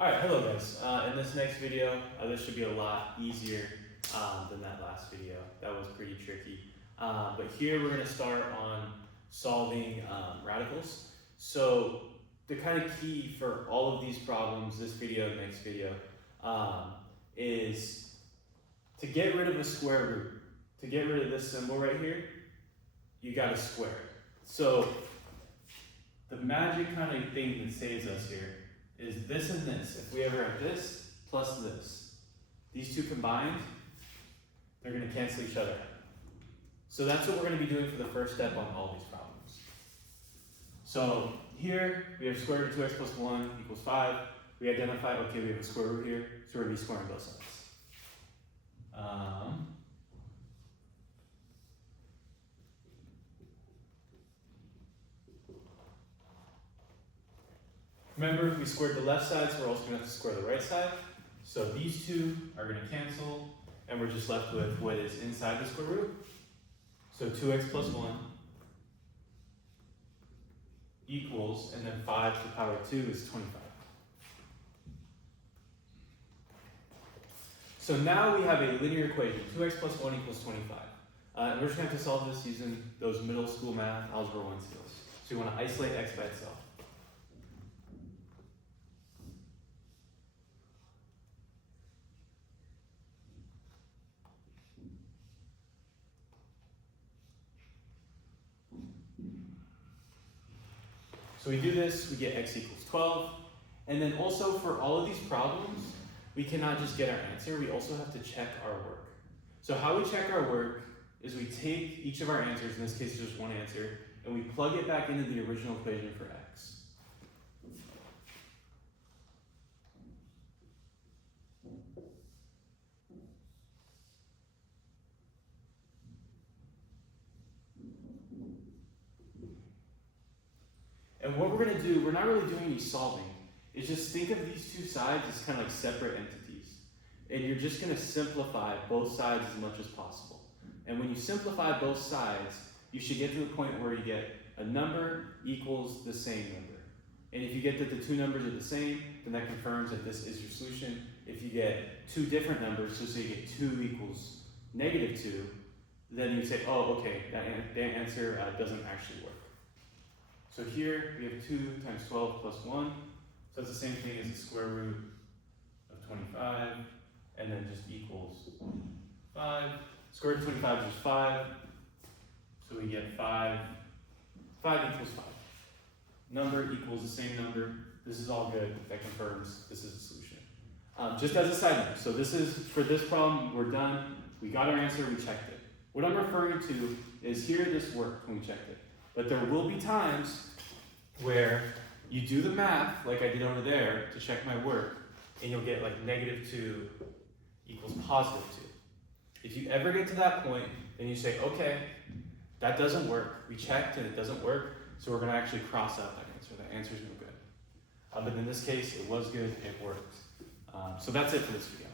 Alright, hello guys. In this next video, this should be a lot easier than that last video. That was pretty tricky. But here we're going to start on solving radicals. So the kind of key for all of these problems, this video and next video, is to get rid of a square root. To get rid of this symbol right here, you got to square it. So the magic kind of thing that saves us here is this and this. If we ever have this plus this, these two combined, they're going to cancel each other out. So that's what we're going to be doing for the first step on all these problems. So here we have square root of 2x plus 1 equals 5. We identify, okay, we have a square root here, so we're going to be squaring both sides. Remember, we squared the left side, so we're also going to have to square the right side. So these two are going to cancel, and we're just left with what is inside the square root. So 2x plus 1 equals, and then 5 to the power 2 is 25. So now we have a linear equation, 2x plus 1 equals 25. And we're just going to have to solve this using those middle school math, algebra 1 skills. So you want to isolate x by itself. So we do this, we get x equals 12. And then also for all of these problems, we cannot just get our answer, we also have to check our work. So how we check our work is we take each of our answers, in this case just one answer, and we plug it back into the original equation for x. And what we're going to do, we're not really doing any solving. It's just think of these two sides as kind of like separate entities. And you're just going to simplify both sides as much as possible. And when you simplify both sides, you should get to the point where you get a number equals the same number. And if you get that the two numbers are the same, then that confirms that this is your solution. If you get two different numbers, so say you get 2 equals negative 2, then you say, oh, okay, that answer doesn't actually work. So here we have 2 times 12 plus 1. So it's the same thing as the square root of 25, and then just equals 5. Square root of 25 is just 5. So we get 5. 5 equals 5. Number equals the same number. This is all good. That confirms this is the solution. Just as a side note, so this is, for this problem, we're done. We got our answer, we checked it. What I'm referring to is here this worked when we checked it. But there will be times where you do the math, like I did over there, to check my work, and you'll get like negative 2 equals positive 2. If you ever get to that point, then you say, okay, that doesn't work. We checked and it doesn't work, so we're going to actually cross out that answer. That answer's no good. But in this case, it was good, it worked. So that's it for this video.